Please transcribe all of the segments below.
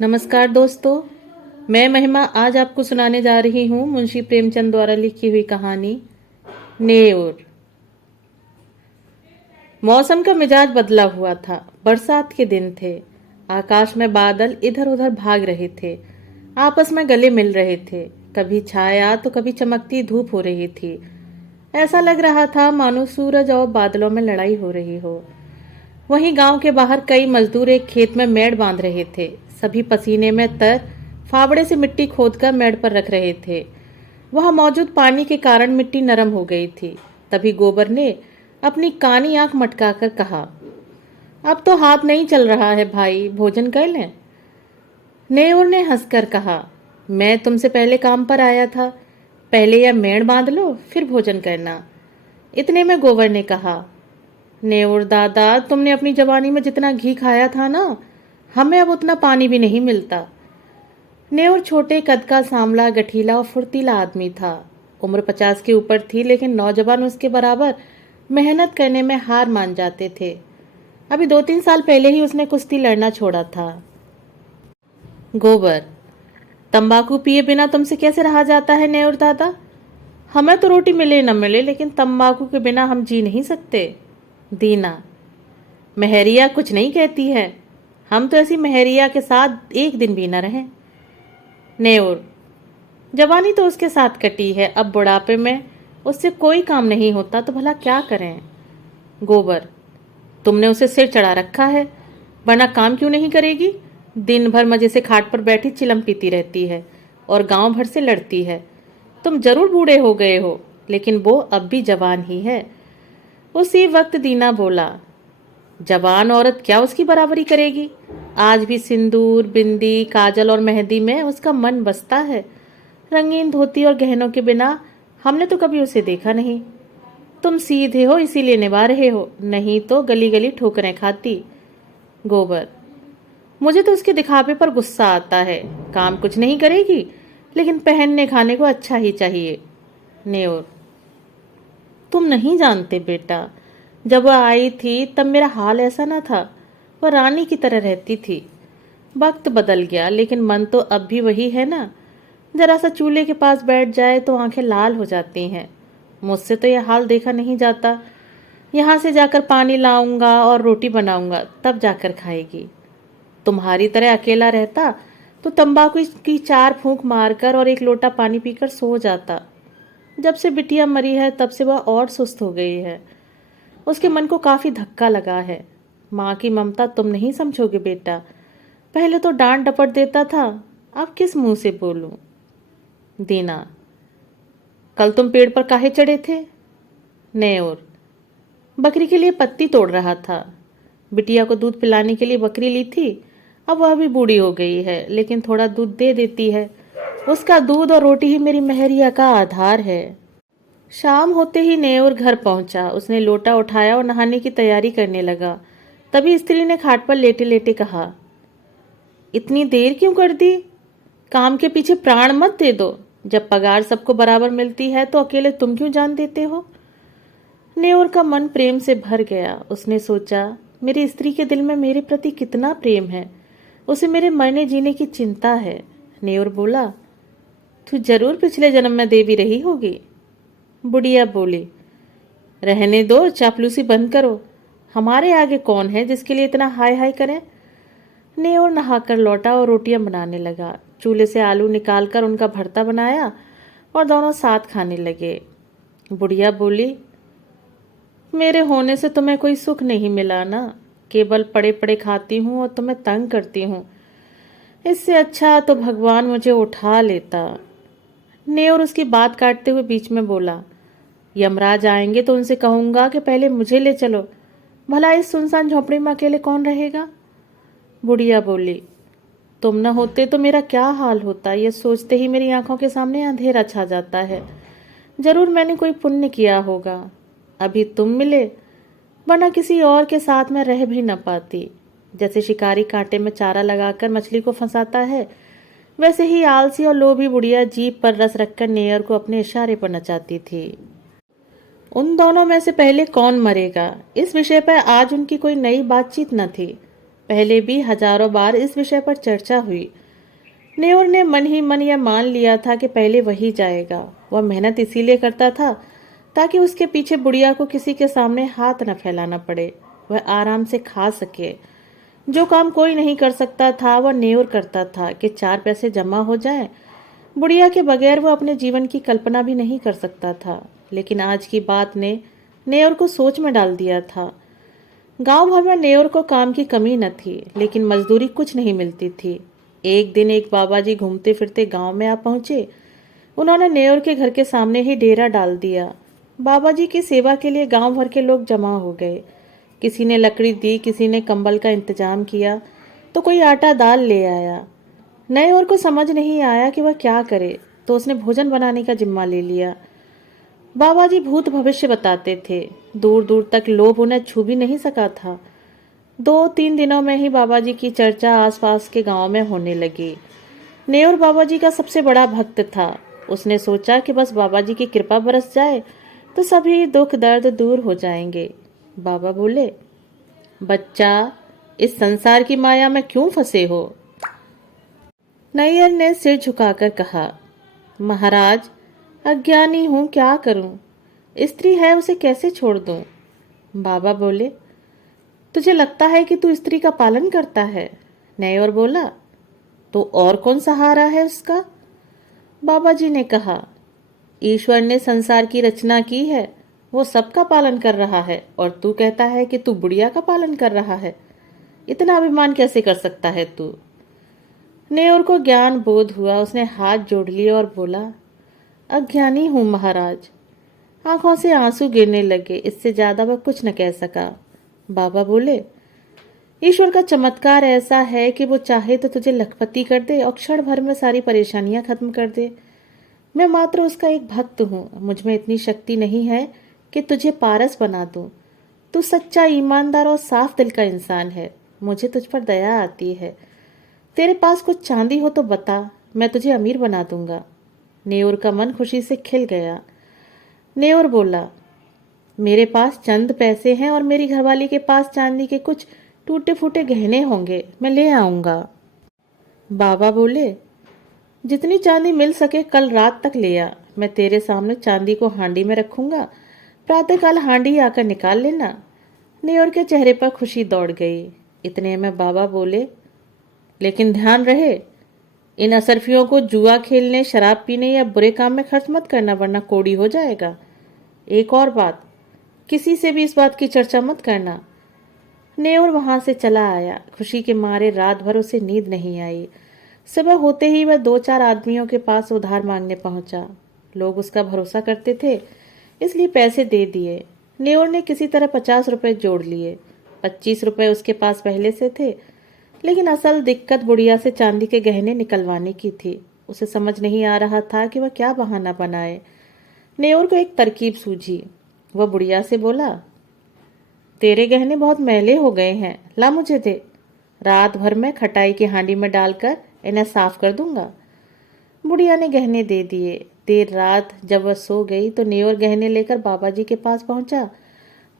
नमस्कार दोस्तों। मैं महिमा आज आपको सुनाने जा रही हूँ मुंशी प्रेमचंद द्वारा लिखी हुई कहानी नेऊर। मौसम का मिजाज बदला हुआ था। बरसात के दिन थे। आकाश में बादल इधर उधर भाग रहे थे, आपस में गले मिल रहे थे। कभी छाया तो कभी चमकती धूप हो रही थी। ऐसा लग रहा था मानो सूरज और बादलों में लड़ाई हो रही हो। वहीं गांव के बाहर कई मजदूर एक खेत में मेड़ बांध रहे थे। सभी पसीने में तर फावड़े से मिट्टी खोदकर मेड़ पर रख रहे थे। वहां मौजूद पानी के कारण मिट्टी नरम हो गई थी। तभी गोबर ने अपनी कानी आंख मटकाकर कहा, अब तो हाथ नहीं चल रहा है भाई, भोजन कर लें। नेऊर ने हंसकर कहा, मैं तुमसे पहले काम पर आया था। पहले यह मेड़ बांध लो, फिर भोजन करना। इतने में गोबर ने कहा, नेऊर दादा, तुमने अपनी जवानी में जितना घी खाया था ना, हमें अब उतना पानी भी नहीं मिलता। नेऊर छोटे कद का सांवला गठीला और फुर्तीला आदमी था। उम्र 50 के ऊपर थी, लेकिन नौजवान उसके बराबर मेहनत करने में हार मान जाते थे। अभी 2-3 साल पहले ही उसने कुश्ती लड़ना छोड़ा था। गोबर, तंबाकू पिए बिना तुमसे कैसे रहा जाता है नेऊर दादा? हमें तो रोटी मिले न मिले, लेकिन तंबाकू के बिना हम जी नहीं सकते। दीना, महरिया कुछ नहीं कहती है, हम तो ऐसी महरिया के साथ एक दिन भी न रहें। नेऊर, जवानी तो उसके साथ कटी है, अब बुढ़ापे में उससे कोई काम नहीं होता तो भला क्या करें। गोबर, तुमने उसे सिर चढ़ा रखा है, वरना काम क्यों नहीं करेगी? दिन भर मजे से खाट पर बैठी चिलम पीती रहती है और गांव भर से लड़ती है। तुम जरूर बूढ़े हो गए हो, लेकिन वो अब भी जवान ही है। उसी वक्त दीना बोला, जवान औरत क्या उसकी बराबरी करेगी? आज भी सिंदूर, बिंदी, काजल और मेहंदी में उसका मन बसता है। रंगीन धोती और गहनों के बिना हमने तो कभी उसे देखा नहीं। तुम सीधे हो इसीलिए निभा रहे हो, नहीं तो गली गली ठोकरें खाती। गोबर, मुझे तो उसके दिखावे पर गुस्सा आता है। काम कुछ नहीं करेगी, लेकिन पहनने खाने को अच्छा ही चाहिए। नेऊर, तुम नहीं जानते बेटा, जब वह आई थी तब मेरा हाल ऐसा न था। वह रानी की तरह रहती थी। वक्त बदल गया, लेकिन मन तो अब भी वही है ना। जरा सा चूल्हे के पास बैठ जाए तो आंखें लाल हो जाती हैं। मुझसे तो यह हाल देखा नहीं जाता। यहाँ से जाकर पानी लाऊंगा और रोटी बनाऊंगा, तब जाकर खाएगी। तुम्हारी तरह अकेला रहता तो तंबाकू की 4 फूंक मारकर और 1 लोटा पानी पीकर सो जाता। जब से बिटिया मरी है तब से वह और सुस्त हो गई है। उसके मन को काफी धक्का लगा है। माँ की ममता तुम नहीं समझोगे बेटा। पहले तो डांट डपट देता था, अब किस मुंह से बोलूं। दीना, कल तुम पेड़ पर काहे चढ़े थे? नेऊर, बकरी के लिए पत्ती तोड़ रहा था। बिटिया को दूध पिलाने के लिए बकरी ली थी। अब वह भी बूढ़ी हो गई है, लेकिन थोड़ा दूध दे देती है। उसका दूध और रोटी ही मेरी महरिया का आधार है। शाम होते ही नेऊर घर पहुंचा। उसने लोटा उठाया और नहाने की तैयारी करने लगा। तभी स्त्री ने खाट पर लेटे लेटे कहा, इतनी देर क्यों कर दी? काम के पीछे प्राण मत दे दो। जब पगार सबको बराबर मिलती है तो अकेले तुम क्यों जान देते हो? नेऊर का मन प्रेम से भर गया। उसने सोचा, मेरी स्त्री के दिल में मेरे प्रति कितना प्रेम है। उसे मेरे मरने जीने की चिंता है। नेऊर बोला, तू जरूर पिछले जन्म में देवी रही होगी। बुढ़िया बोली, रहने दो, चापलूसी बंद करो। हमारे आगे कौन है जिसके लिए इतना हाय हाय करें। नेऊर नहाकर लौटा और रोटियां बनाने लगा। चूल्हे से आलू निकालकर उनका भरता बनाया और दोनों साथ खाने लगे। बुढ़िया बोली, मेरे होने से तुम्हें कोई सुख नहीं मिला ना। केवल पड़े पड़े खाती हूँ और तुम्हें तंग करती हूँ। इससे अच्छा तो भगवान मुझे उठा लेता। नेऊर उसकी बात काटते हुए बीच में बोला, यमराज आएंगे तो उनसे कहूंगा कि पहले मुझे ले चलो। भला इस सुनसान झोपड़ी में अकेले कौन रहेगा? बुढ़िया बोली, तुम न होते तो मेरा क्या हाल होता। यह सोचते ही मेरी आंखों के सामने अंधेरा छा जाता है। जरूर मैंने कोई पुण्य किया होगा। अभी तुम मिले, वरना किसी और के साथ मैं रह भी न पाती। जैसे शिकारी कांटे में चारा लगाकर मछली को फंसाता है, वैसे ही आलसी और लोभी बुढ़िया जीभ पर रस रखकर नेयर को अपने इशारे पर नचाती थी। उन दोनों में से पहले कौन मरेगा, इस विषय पर आज उनकी कोई नई बातचीत न थी। पहले भी हजारों बार इस विषय पर चर्चा हुई। नेवर ने मन ही मन यह मान लिया था कि पहले वही जाएगा। वह मेहनत इसीलिए करता था ताकि उसके पीछे बुढ़िया को किसी के सामने हाथ न फैलाना पड़े, वह आराम से खा सके। जो काम कोई नहीं कर सकता था वह नेवर करता था कि 4 पैसे जमा हो जाएं। बुढ़िया के बगैर वह अपने जीवन की कल्पना भी नहीं कर सकता था। लेकिन आज की बात ने नेवर को सोच में डाल दिया था। गांव भर में नेवर को काम की कमी न थी, लेकिन मजदूरी कुछ नहीं मिलती थी। एक दिन एक बाबा जी घूमते फिरते गांव में आ पहुंचे। उन्होंने नेवर के घर के सामने ही डेरा डाल दिया। बाबा जी की सेवा के लिए गांव भर के लोग जमा हो गए। किसी ने लकड़ी दी, किसी ने कंबल का इंतजाम किया, तो कोई आटा दाल ले आया। नेवर को समझ नहीं आया कि वह क्या करे, तो उसने भोजन बनाने का जिम्मा ले लिया। बाबा जी भूत भविष्य बताते थे। दूर दूर तक लोभ उन्हें छू भी नहीं सका था। 2-3 दिनों में ही बाबा जी की चर्चा आसपास के गांव में होने लगी। नेवर बाबा जी का सबसे बड़ा भक्त था। उसने सोचा कि बस बाबा जी की कृपा बरस जाए तो सभी दुख दर्द दूर हो जाएंगे। बाबा बोले, बच्चा, इस संसार की माया में क्यों फंसे हो? नैयर ने सिर झुकाकर कहा, महाराज, अज्ञानी हूं, क्या करूं? स्त्री है, उसे कैसे छोड़ दूं? बाबा बोले, तुझे लगता है कि तू स्त्री का पालन करता है? नैयर बोला, तो और कौन सहारा है उसका? बाबा जी ने कहा, ईश्वर ने संसार की रचना की है, वो सबका पालन कर रहा है, और तू कहता है कि तू बुढ़िया का पालन कर रहा है। इतना अभिमान कैसे कर सकता है तू? नेवर को ज्ञान बोध हुआ। उसने हाथ जोड़ लिए और बोला, अज्ञानी हूं महाराज। आंखों से आंसू गिरने लगे। इससे ज्यादा वह कुछ न कह सका। बाबा बोले, ईश्वर का चमत्कार ऐसा है कि वो चाहे तो तुझे लखपति कर दे और क्षण भर में सारी परेशानियां खत्म कर दे। मैं मात्र उसका एक भक्त हूँ। मुझ में इतनी शक्ति नहीं है कि तुझे पारस बना दूं। तू सच्चा, ईमानदार और साफ दिल का इंसान है। मुझे तुझ पर दया आती है। तेरे पास कुछ चांदी हो तो बता, मैं तुझे अमीर बना दूंगा। नेवर का मन खुशी से खिल गया। नेवर बोला, मेरे पास चंद पैसे हैं और मेरी घरवाली के पास चांदी के कुछ टूटे फूटे गहने होंगे, मैं ले आऊंगा। बाबा बोले, जितनी चांदी मिल सके कल रात तक ले आ। मैं तेरे सामने चांदी को हांडी में रखूंगा। प्रातःकाल हांडी आकर निकाल लेना। नेवर के चेहरे पर खुशी दौड़ गई। इतने में बाबा बोले, लेकिन ध्यान रहे, इन असरफियों को जुआ खेलने, शराब पीने या बुरे काम में खर्च मत करना, वरना कोड़ी हो जाएगा। एक और बात, किसी से भी इस बात की चर्चा मत करना। नेवर वहां से चला आया। खुशी के मारे रात भर उसे नींद नहीं आई। सुबह होते ही वह 2-4 आदमियों के पास उधार मांगने पहुंचा। लोग उसका भरोसा करते थे, इसलिए पैसे दे दिए। नेवर ने किसी तरह 50 रुपए जोड़ लिए। 25 रुपए उसके पास पहले से थे, लेकिन असल दिक्कत बुढ़िया से चांदी के गहने निकलवाने की थी। उसे समझ नहीं आ रहा था कि वह क्या बहाना बनाए। नेवर को एक तरकीब सूझी। वह बुढ़िया से बोला, तेरे गहने बहुत मैले हो गए हैं, ला मुझे दे। रात भर में खटाई की हांडी में डालकर इन्हें साफ कर दूंगा। बुढ़िया ने गहने दे दिए। देर रात जब वह सो गई तो नेवर गहने लेकर बाबा जी के पास पहुंचा।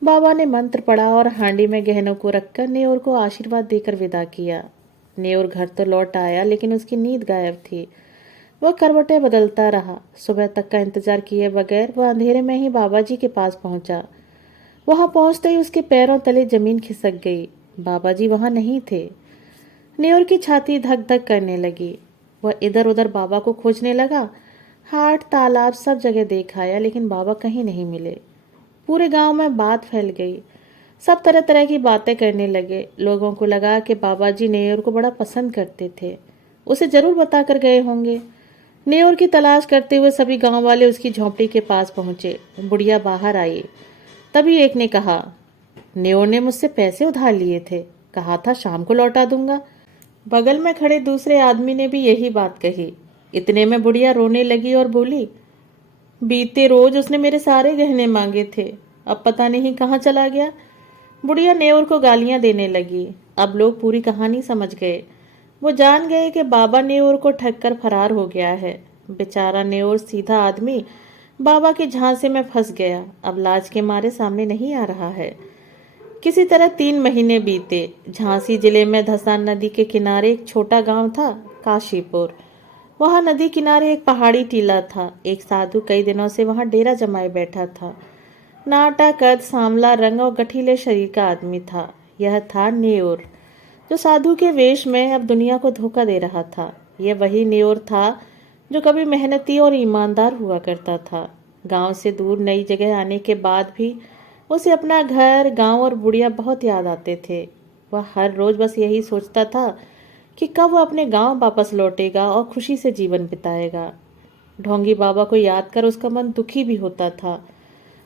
बाबा ने मंत्र पढ़ा और हांडी में गहनों को रखकर नेवर को आशीर्वाद देकर विदा किया। नेवर घर तो लौट आया, लेकिन उसकी नींद गायब थी। वह करवटें बदलता रहा। सुबह तक का इंतजार किए बगैर वह अंधेरे में ही बाबा जी के पास पहुंचा। वहां पहुंचते ही उसके पैरों तले जमीन खिसक गई। बाबा जी वहां नहीं थे। नेवर की छाती धक धक करने लगी। वह इधर उधर बाबा को खोजने लगा। हाट, तालाब सब जगह देख आया, लेकिन बाबा कहीं नहीं मिले। पूरे गांव में बात फैल गई। सब तरह तरह की बातें करने लगे। लोगों को लगा कि बाबा जी नेवर को बड़ा पसंद करते थे, उसे जरूर बताकर गए होंगे। नेवर की तलाश करते हुए सभी गांव वाले उसकी झोंपड़ी के पास पहुंचे। बुढ़िया बाहर आई। तभी एक ने कहा, नेवर ने मुझसे पैसे उधार लिए थे, कहा था शाम को लौटा दूंगा। बगल में खड़े दूसरे आदमी ने भी यही बात कही। इतने में बुढ़िया रोने लगी और बोली, बीते रोज उसने मेरे सारे गहने मांगे थे, अब पता नहीं कहाँ चला गया। बुढ़िया नेवर को गालियां देने लगी। अब लोग पूरी कहानी समझ गए। वो जान गए कि बाबा नेवर को ठग कर फरार हो गया है। बेचारा नेवर सीधा आदमी बाबा के झांसे में फंस गया। अब लाज के मारे सामने नहीं आ रहा है। किसी तरह 3 महीने बीते। झांसी जिले में धसान नदी के किनारे एक छोटा गांव था, काशीपुर। वहां नदी किनारे एक पहाड़ी टीला था। एक साधु कई दिनों से वहां डेरा जमाए बैठा था। नाटा कद, सांवला रंग और गठीले शरीर का आदमी था। यह था नेउर, जो साधु के वेश में अब दुनिया को धोखा दे रहा था। यह वही नेउर था जो कभी मेहनती और ईमानदार हुआ करता था। गांव से दूर नई जगह आने के बाद भी उसे अपना घर, गांव और बुढ़िया बहुत याद आते थे। वह हर रोज बस यही सोचता था कि कब वह अपने गांव वापस लौटेगा और खुशी से जीवन बिताएगा। ढोंगी बाबा को याद कर उसका मन दुखी भी होता था।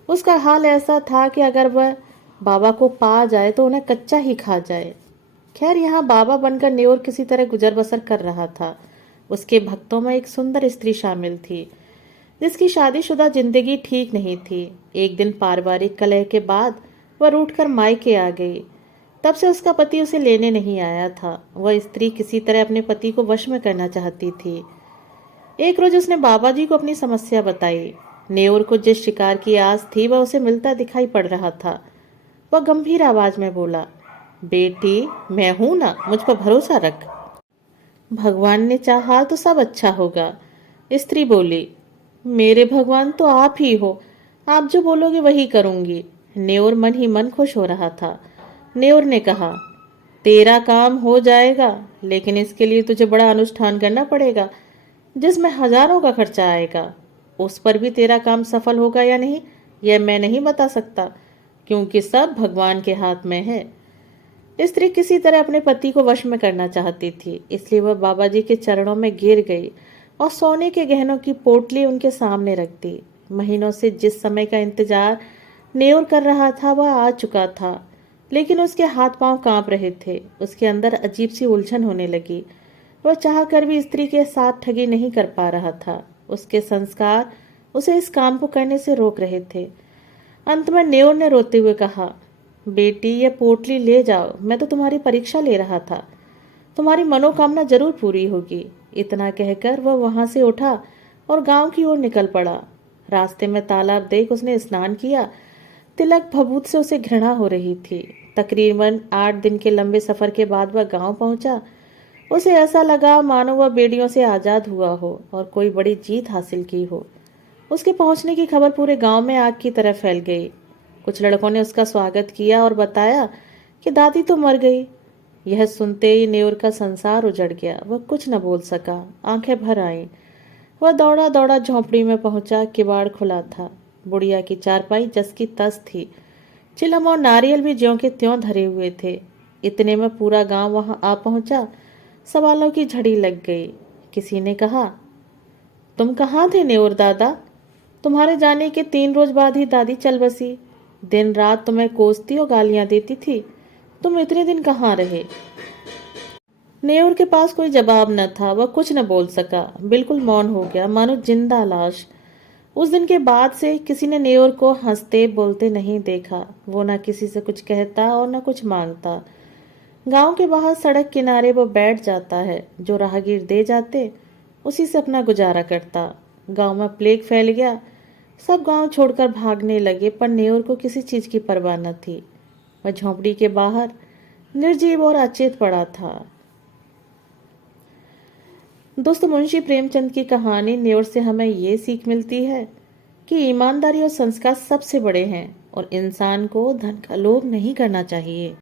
उसका हाल ऐसा था कि अगर वह बाबा को पा जाए तो उन्हें कच्चा ही खा जाए। खैर, यहाँ बाबा बनकर नेउर किसी तरह गुजर बसर कर रहा था। उसके भक्तों में एक सुंदर स्त्री शामिल थी, जिसकी शादीशुदा जिंदगी ठीक नहीं थी। एक दिन पारिवारिक कलह के बाद वह रूठकर मायके आ गई। तब से उसका पति उसे लेने नहीं आया था। वह स्त्री किसी तरह अपने पति को वश में करना चाहती थी। एक रोज उसने बाबा जी को अपनी समस्या बताई। नेउर को जिस शिकार की आस थी वह उसे मिलता दिखाई पड़ रहा था। वह गंभीर आवाज में बोला, बेटी, मैं हूं ना, मुझ पर भरोसा रख। भगवान ने चाहा तो सब अच्छा होगा। स्त्री बोली, मेरे भगवान तो आप ही हो, आप जो बोलोगे वही करूंगी। नेउर मन ही मन खुश हो रहा था। नेउर ने कहा, तेरा काम हो जाएगा, लेकिन इसके लिए तुझे बड़ा अनुष्ठान करना पड़ेगा, जिसमें हजारों का खर्चा आएगा। उस पर भी तेरा काम सफल होगा या नहीं, यह मैं नहीं बता सकता, क्योंकि सब भगवान के हाथ में है। स्त्री किसी तरह अपने पति को वश में करना चाहती थी, इसलिए वह बाबा जी के चरणों में गिर गई और सोने के गहनों की पोटली उनके सामने रख दी। महीनों से जिस समय का इंतजार नेउर कर रहा था वह आ चुका था, लेकिन उसके हाथ पांव कांप रहे थे। उसके अंदर अजीब सी उलझन होने लगी। वह चाह कर भी स्त्री के साथ ठगी नहीं कर पा रहा था। उसके संस्कार उसे इस काम को करने से रोक रहे थे। अंत में नेउर ने रोते हुए कहा, बेटी, ये पोटली ले जाओ, मैं तो तुम्हारी परीक्षा ले रहा था, तुम्हारी मनोकामना जरूर पूरी होगी। इतना कहकर वह वहां से उठा और गांव की ओर निकल पड़ा। रास्ते में तालाब देख उसने स्नान किया। तिलक भभूत से उसे घृणा हो रही थी। तकरीबन 8 दिन के लंबे सफर के बाद वह गांव पहुंचा। उसे ऐसा लगा मानो वह बेड़ियों से आजाद हुआ हो और कोई बड़ी जीत हासिल की हो। उसके पहुंचने की खबर पूरे गांव में आग की तरह फैल गई। कुछ लड़कों ने उसका स्वागत किया और बताया कि दादी तो मर गई। यह सुनते ही नेउर का संसार उजड़ गया। वह कुछ न बोल सका, आंखें भर आईं। वह दौड़ा दौड़ा झोंपड़ी में पहुंचा। किवाड़ खुला था। बुढ़िया की चारपाई जस की तस थी। चिलम और नारियल भी ज्यों के त्यों धरे हुए थे। इतने में पूरा गांव वहां आ पहुंचा। सवालों की झड़ी लग गई। किसी ने कहा, तुम कहाँ थे नेउर दादा? तुम्हारे जाने के 3 रोज बाद ही दादी चल बसी। दिन रात तुम्हें कोसती और गालियां देती थी। तुम इतने दिन कहाँ रहे? नेउर के पास कोई जवाब न था। वह कुछ न बोल सका, बिल्कुल मौन हो गया, मानो जिंदा लाश। उस दिन के बाद से किसी ने नेउर को हंसते बोलते नहीं देखा। वो न किसी से कुछ कहता और न कुछ मांगता। गांव के बाहर सड़क किनारे वो बैठ जाता है। जो राहगीर दे जाते उसी से अपना गुजारा करता। गांव में प्लेग फैल गया। सब गांव छोड़कर भागने लगे, पर नेउर को किसी चीज की परवाह न थी। वह झोंपड़ी के बाहर निर्जीव और अचेत पड़ा था। दोस्तों, मुंशी प्रेमचंद की कहानी नेउर से हमें ये सीख मिलती है कि ईमानदारी और संस्कार सबसे बड़े हैं और इंसान को धन का लोभ नहीं करना चाहिए।